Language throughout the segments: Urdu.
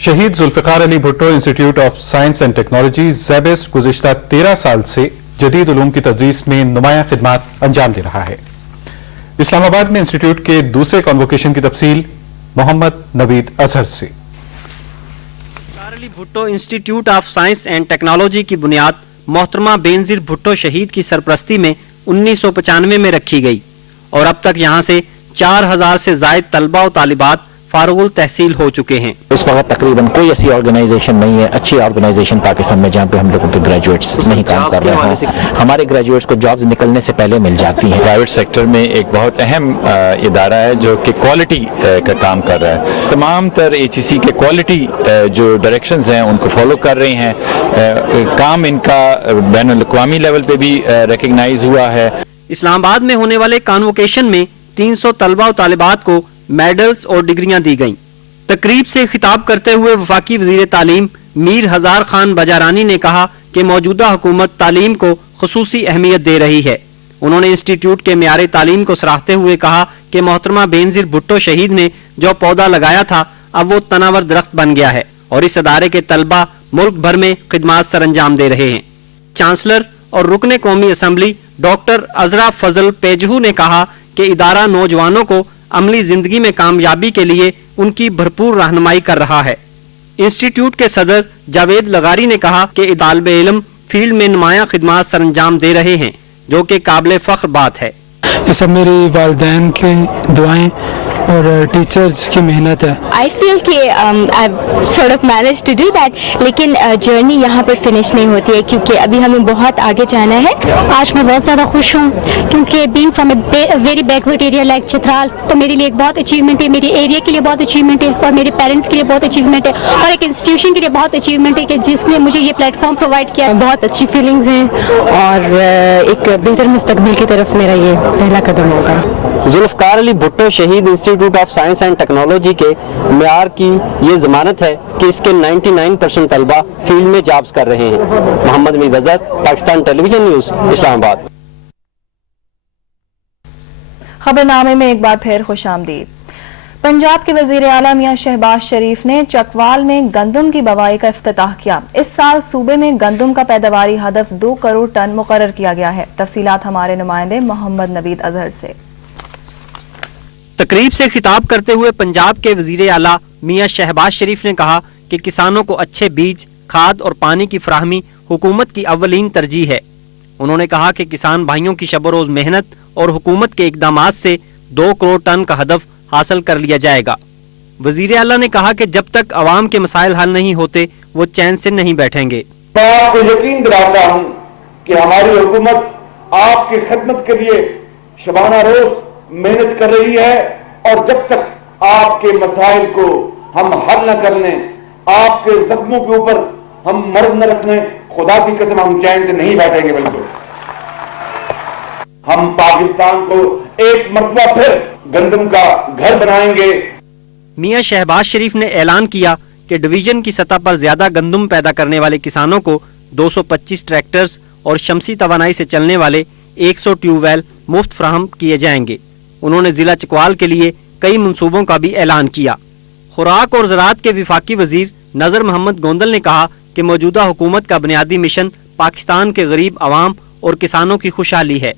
شہید Zulfikar Ali Bhutto institute of science and technology SZABIST گزشتہ 13 سال سے جدید علوم کی تدریس میں نمایاں خدمات انجام دے رہا ہے۔ اسلام آباد میں انسٹیٹیوٹ کے دوسرے کانووکیشن کی تفصیل محمد نوید اظہر سے۔ Ali Bhutto institute of science and technology کی بنیاد محترمہ بینظیر بھٹو شہید کی سرپرستی میں 1995 میں رکھی گئی اور اب تک یہاں سے 4000 سے زائد طلبہ و طالبات فارغ التحصیل ہو چکے ہیں۔ اس وقت تقریباً کوئی ایسی آرگنائزیشن نہیں ہے، اچھی آرگنائزیشن پاکستان میں جہاں پہ ہم لوگوں کے گریجویٹس نہیں کام کر رہے ہیں۔ ہمارے گریجویٹس کو جابز نکلنے سے پہلے مل جاتی ہیں۔ پرائیویٹ سیکٹر میں ایک بہت اہم ادارہ ہے جو کہ کوالٹی کا کام کر رہا ہے۔ تمام تر HEC کے کوالٹی جو ڈائریکشنز ہیں ان کو فالو کر رہے ہیں۔ کام ان کا بین الاقوامی لیول پہ بھی ریکگنائز ہوا ہے۔ اسلام آباد میں ہونے والے کانووکیشن میں 300 طلبہ و طالبات کو میڈلز اور ڈگریاں دی گئیں۔ تقریب سے خطاب کرتے ہوئے وفاقی وزیر تعلیم میر ہزار خان بجارانی نے کہا کہ موجودہ حکومت تعلیم کو خصوصی اہمیت دے رہی ہے۔ انہوں نے انسٹیٹیوٹ کے معیار تعلیم کو سراہتے ہوئے کہا کہ محترمہ بینظیر بھٹو شہید نے جو پودا لگایا تھا اب وہ تناور درخت بن گیا ہے اور اس ادارے کے طلبہ ملک بھر میں خدمات سر انجام دے رہے ہیں۔ چانسلر اور رکن قومی اسمبلی ڈاکٹر عذرا فضل پیجہو نے کہا کہ ادارہ نوجوانوں کو عملی زندگی میں کامیابی کے لیے ان کی بھرپور رہنمائی کر رہا ہے۔ انسٹیٹیوٹ کے صدر جاوید لغاری نے کہا کہ طالب علم فیلڈ میں نمایاں خدمات سر انجام دے رہے ہیں جو کہ قابل فخر بات ہے۔ یہ سب میرے والدین کی دعائیں اور ٹیچرز کی محنت ہے۔ I feel کہ I've sort of managed to do that، لیکن جرنی یہاں پر فنش نہیں ہوتی ہے کیونکہ ابھی ہمیں بہت آگے جانا ہے۔ آج میں بہت زیادہ خوش ہوں کیونکہ being from a very backward area like Chitral تو میرے لیے ایک بہت اچیومنٹ ہے، میرے ایریا کے لیے بہت اچیومنٹ ہے اور میرے پیرنٹس کے لیے بہت اچیومنٹ ہے اور ایک انسٹیٹیوشن کے لیے بہت اچیومنٹ ہے کہ جس نے مجھے یہ پلیٹ فارم پرووائڈ کیا۔ بہت اچھی فیلنگز ہیں اور ایک بہتر مستقبل کی طرف میرا یہ پہلا قدم ہوگا۔ ذوالفقار علی بھٹو شہید institute of science and technology کے معیار کی یہ ضمانت ہے کہ اس کے 99% طلبہ فیلڈ میں جابز کر رہے ہیں۔ محمد Naveed Azhar, Pakistan television news, اسلام آباد۔ خبرنامے میں ایک بار پھر خوش آمدید۔ پنجاب کے وزیر اعلیٰ میاں شہباز شریف نے چکوال میں گندم کی بوائی کا افتتاح کیا۔ اس سال صوبے میں گندم کا پیداواری ہدف 2 کروڑ ٹن مقرر کیا گیا ہے۔ تفصیلات ہمارے نمائندے محمد نوید اظہر سے۔ تقریب سے خطاب کرتے ہوئے پنجاب کے وزیر اعلیٰ میاں شہباز شریف نے کہا کہ کسانوں کو اچھے بیج، کھاد اور پانی کی فراہمی حکومت کی اولین ترجیح ہے۔ انہوں نے کہا کہ کسان بھائیوں کی شب و روز محنت اور حکومت کے اقدامات سے 2 کروڑ ٹن کا ہدف حاصل کر لیا جائے گا۔ وزیر اعلیٰ نے کہا کہ جب تک عوام کے مسائل حل نہیں ہوتے وہ چین سے نہیں بیٹھیں گے۔ میں آپ کو یقین دلاتا ہوں کہ ہماری حکومت آپ کی خدمت کے لیے شبانہ روز محنت کر رہی ہے اور جب تک آپ کے مسائل کو ہم حل نہ کر لیں، آپ کے زخموں کے اوپر ہم مرہم نہ رکھ لیں، خدا کی قسم ہم چین سے نہیں بیٹھیں گے، بلکہ ہم پاکستان کو ایک مرتبہ پھر گندم کا گھر بنائیں گے۔ میاں شہباز شریف نے اعلان کیا کہ ڈویژن کی سطح پر زیادہ گندم پیدا کرنے والے کسانوں کو 225 ٹریکٹرز اور شمسی توانائی سے چلنے والے 100 ٹیوب ویل مفت فراہم کیے جائیں گے۔ انہوں نے ضلع چکوال کے لیے کئی منصوبوں کا بھی اعلان کیا۔ خوراک اور زراعت کے وفاقی وزیر نذر محمد گوندل نے کہا کہ موجودہ حکومت کا بنیادی مشن پاکستان کے غریب عوام اور کسانوں کی خوشحالی ہے،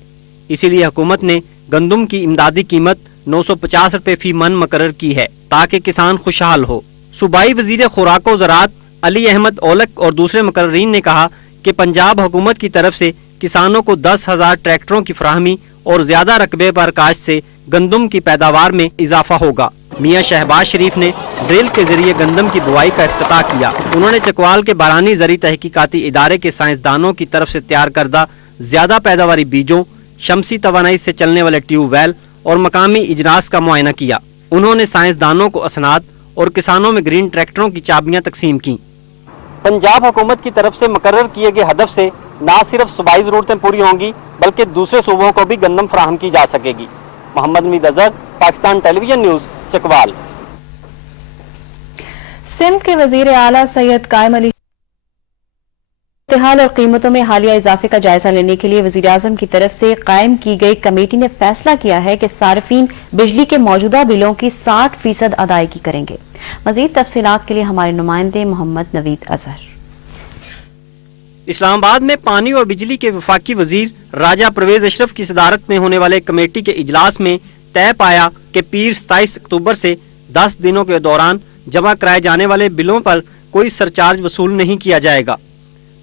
اسی لیے حکومت نے گندم کی امدادی قیمت 950 روپے فی من مقرر کی ہے تاکہ کسان خوشحال ہو۔ صوبائی وزیر خوراک و زراعت علی احمد اولک اور دوسرے مقررین نے کہا کہ پنجاب حکومت کی طرف سے کسانوں کو 10,000 ٹریکٹروں کی فراہمی اور زیادہ رقبے پر کاشت سے گندم کی پیداوار میں اضافہ ہوگا۔ میاں شہباز شریف نے ڈرل کے ذریعے گندم کی بوائی کا افتتاح کیا۔ انہوں نے چکوال کے بارانی زرعی تحقیقاتی ادارے کے سائنسدانوں کی طرف سے تیار کردہ زیادہ پیداواری بیجوں، شمسی توانائی سے چلنے والے ٹیوب ویل اور مقامی اجناس کا معائنہ کیا۔ انہوں نے سائنسدانوں کو اسناد اور کسانوں میں گرین ٹریکٹروں کی چابیاں تقسیم کیں۔ پنجاب حکومت کی طرف سے مقرر کیے گئے ہدف سے نہ صرف صوبائی ضرورتیں پوری ہوں گی بلکہ دوسرے صوبوں کو بھی گندم فراہم کی جا سکے گی۔ Muhammad Naveed Azhar, Pakistan television news, Chakwal. Sindh کے وزیر اعلیٰ سید قائم علی ارتحال اور قیمتوں میں حالیہ اضافے کا جائزہ لینے کے لیے وزیر اعظم کی طرف سے قائم کی گئی کمیٹی نے فیصلہ کیا ہے کہ صارفین بجلی کے موجودہ بلوں کی 60% ادائیگی کریں گے۔ مزید تفصیلات کے لیے ہمارے نمائندے محمد نوید اظہر۔ اسلام آباد میں پانی اور بجلی کے وفاقی وزیر راجہ پرویز اشرف کی صدارت میں ہونے والے کمیٹی کے اجلاس میں طے پایا کہ پیر 27 اکتوبر سے 10 دنوں کے دوران جمع کرائے جانے والے بلوں پر کوئی سرچارج وصول نہیں کیا جائے گا۔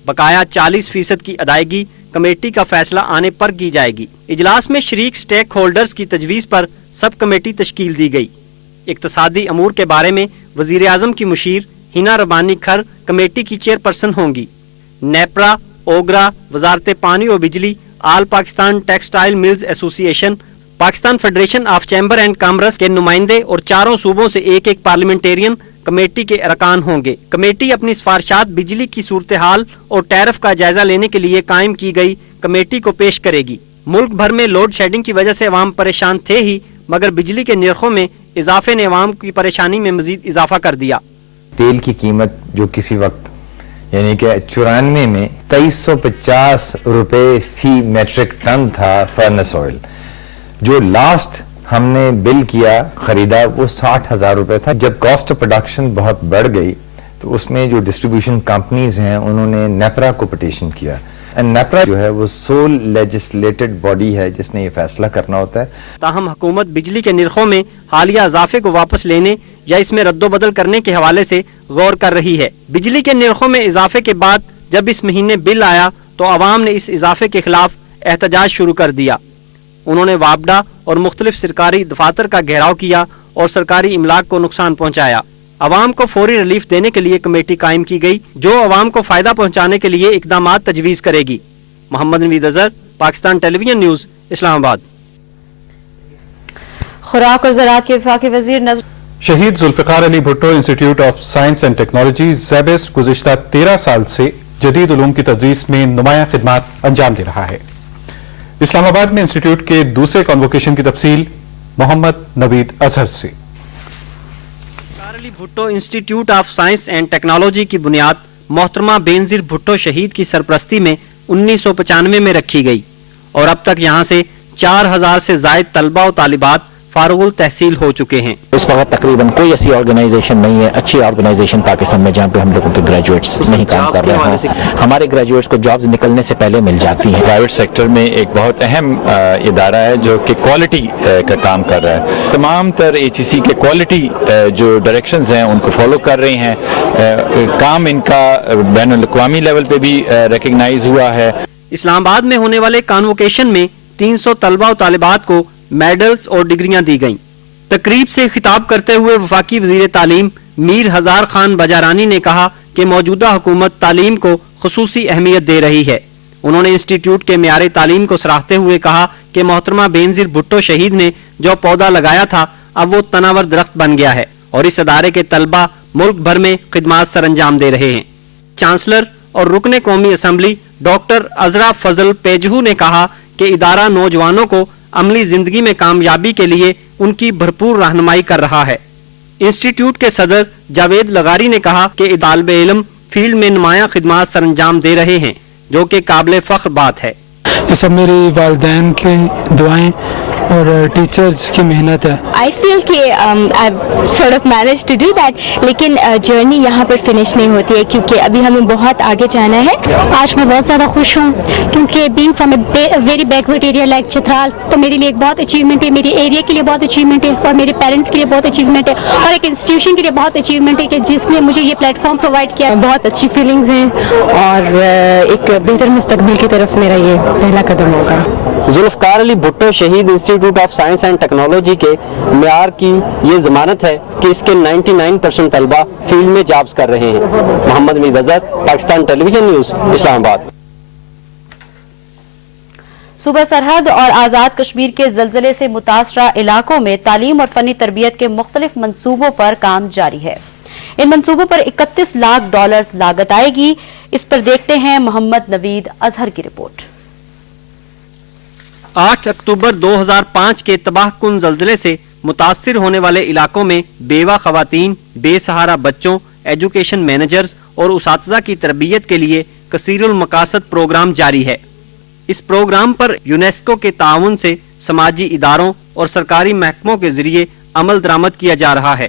بقایا 40% کی ادائیگی کمیٹی کا فیصلہ آنے پر کی جائے گی۔ اجلاس میں شریک سٹیک ہولڈرز کی تجویز پر سب کمیٹی تشکیل دی گئی۔ اقتصادی امور کے بارے میں وزیر اعظم کی مشیر ہنا ربانی کھر کمیٹی کی چیئرپرسن ہوں گی۔ نیپرا، اوگرا، وزارت پانی اور بجلی، آل پاکستان ٹیکسٹائل ملز ایسوسی ایشن، Pakistan federation of chamber and commerce کے نمائندے اور چاروں صوبوں سے ایک ایک پارلیمنٹیرین کمیٹی کے ارکان ہوں گے۔ کمیٹی اپنی سفارشات بجلی کی صورتحال اور ٹیرف کا جائزہ لینے کے لیے قائم کی گئی کمیٹی کو پیش کرے گی۔ ملک بھر میں لوڈ شیڈنگ کی وجہ سے عوام پریشان تھے ہی، مگر بجلی کے نرخوں میں اضافے نے عوام کی پریشانی میں مزید اضافہ کر دیا۔ تیل کی قیمت جو کسی وقت یعنی کہ 94 میں 2350 روپے فی میٹرک ٹن تھا فرنس آئل، جو لاسٹ ہم نے بل کیا خریدا وہ 60,000 روپے تھا۔ جب کاسٹ آف پروڈکشن بہت بڑھ گئی تو اس میں جو ڈسٹریبیوشن کمپنیز ہیں انہوں نے نیپرا کو پٹیشن کیا۔ نیپرا جو ہے وہ سول لیجسلیٹڈ باڈی ہے جس نے یہ فیصلہ کرنا ہوتا ہے۔ تاہم حکومت بجلی کے نرخوں میں حالیہ اضافے کو واپس لینے یا اس میں رد و بدل کرنے کے حوالے سے غور کر رہی ہے۔ بجلی کے نرخوں میں اضافے کے بعد جب اس مہینے بل آیا تو عوام نے اس اضافے کے خلاف احتجاج شروع کر دیا۔ انہوں نے وابڈا اور مختلف سرکاری دفاتر کا گھیراؤ کیا اور سرکاری املاک کو نقصان پہنچایا۔ عوام کو فوری ریلیف دینے کے لیے کمیٹی قائم کی گئی جو عوام کو فائدہ پہنچانے کے لیے اقدامات تجویز کرے گی۔ Muhammad Naveed Azhar, Pakistan television news, Islamabad. خوراک اور زراعت کے وفاقی وزیر نظر شہید Zulfikar Ali Bhutto institute of science and technology SZABIST گزشتہ 13 سال سے جدید علوم کی تدریس میں نمایاں خدمات انجام دے رہا ہے۔ اسلام آباد میں انسٹیٹیوٹ کے دوسرے کانووکیشن کی تفصیل محمد نوید اظہر سے۔ Ali Bhutto institute of science and technology کی بنیاد محترمہ بینظیر بھٹو شہید کی سرپرستی میں 1995 میں رکھی گئی اور اب تک یہاں سے 4000 سے زائد طلبہ و طالبات فارغ التحصیل ہو چکے ہیں۔ اس وقت تقریباً کوئی ایسی آرگنائزیشن نہیں ہے، اچھی آرگنائزیشن پاکستان میں جہاں پہ ہم لوگوں کے گریجویٹس نہیں کام کر رہے ہیں۔ ہمارے گریجویٹس کو جابز نکلنے سے پہلے مل جاتی ہیں۔ پرائیویٹ سیکٹر میں ایک بہت اہم ادارہ ہے جو کہ کوالٹی کا کام کر رہا ہے۔ تمام تر HEC کے کوالٹی جو ڈائریکشنز ہیں ان کو فالو کر رہی ہیں۔ کام ان کا بین الاقوامی لیول پہ بھی ریکگنائز ہوا ہے۔ اسلام آباد میں ہونے والے کانووکیشن میں 300 طلبہ و طالبات کو میڈلز اور ڈگریاں دی گئیں۔ تقریب سے خطاب کرتے ہوئے وفاقی وزیر تعلیم میر ہزار خان بجارانی نے کہا کہ موجودہ حکومت تعلیم کو خصوصی اہمیت دے رہی ہے۔ انہوں نے انسٹیٹیوٹ کے معیار تعلیم کو سراہتے ہوئے کہا کہ محترمہ بینظیر بھٹو شہید نے جو پودا لگایا تھا اب وہ تناور درخت بن گیا ہے اور اس ادارے کے طلبہ ملک بھر میں خدمات سر انجام دے رہے ہیں۔ چانسلر اور رکن قومی اسمبلی ڈاکٹر عذرا فضل پیجہو نے کہا کہ ادارہ نوجوانوں کو عملی زندگی میں کامیابی کے لیے ان کی بھرپور رہنمائی کر رہا ہے۔ انسٹیٹیوٹ کے صدر جاوید لغاری نے کہا کہ طالب علم فیلڈ میں نمایاں خدمات سر انجام دے رہے ہیں جو کہ قابل فخر بات ہے۔ یہ سب میرے والدین کی دعائیں اور ٹیچرز کی محنت ہے۔ آئی فیل کہ I sort of manage to do that, لیکن جرنی یہاں پر فنش نہیں ہوتی ہے کیونکہ ابھی ہمیں بہت آگے جانا ہے۔ آج میں بہت زیادہ خوش ہوں کیونکہ being from a very backward area like Chitral تو میرے لیے ایک بہت اچیومنٹ ہے، میرے ایریا کے لیے بہت اچیومنٹ ہے اور میرے پیرنٹس کے لیے بہت اچیومنٹ ہے اور ایک انسٹیٹیوشن کے لیے بہت اچیومنٹ ہے کہ جس نے مجھے یہ پلیٹ فارم پرووائڈ کیا۔ بہت اچھی فیلنگز ہیں اور ایک بہتر مستقبل کی طرف میرا یہ پہلا قدم ہوگا۔ ذوالفقار علی بھٹو شہید institute of science and technology کے معیار کی یہ ضمانت ہے کہ اس کے 99% طلبہ فیلڈ میں جابز کر رہے ہیں۔ محمد Naveed Azhar, Pakistan television news, اسلام آباد۔ صوبہ سرحد اور آزاد کشمیر کے زلزلے سے متاثرہ علاقوں میں تعلیم اور فنی تربیت کے مختلف منصوبوں پر کام جاری ہے۔ ان منصوبوں پر $31 لاکھ لاگت آئے گی۔ اس پر دیکھتے ہیں محمد نوید اظہر کی رپورٹ۔ 8 اکتوبر 2005 کے تباہ کن زلزلے سے متاثر ہونے والے علاقوں میں بیوہ خواتین، بے سہارا بچوں، ایجوکیشن مینیجرز اور اساتذہ کی تربیت کے لیے کثیر المقاصد پروگرام جاری ہے۔ اس پروگرام پر یونیسکو کے تعاون سے سماجی اداروں اور سرکاری محکموں کے ذریعے عمل درآمد کیا جا رہا ہے۔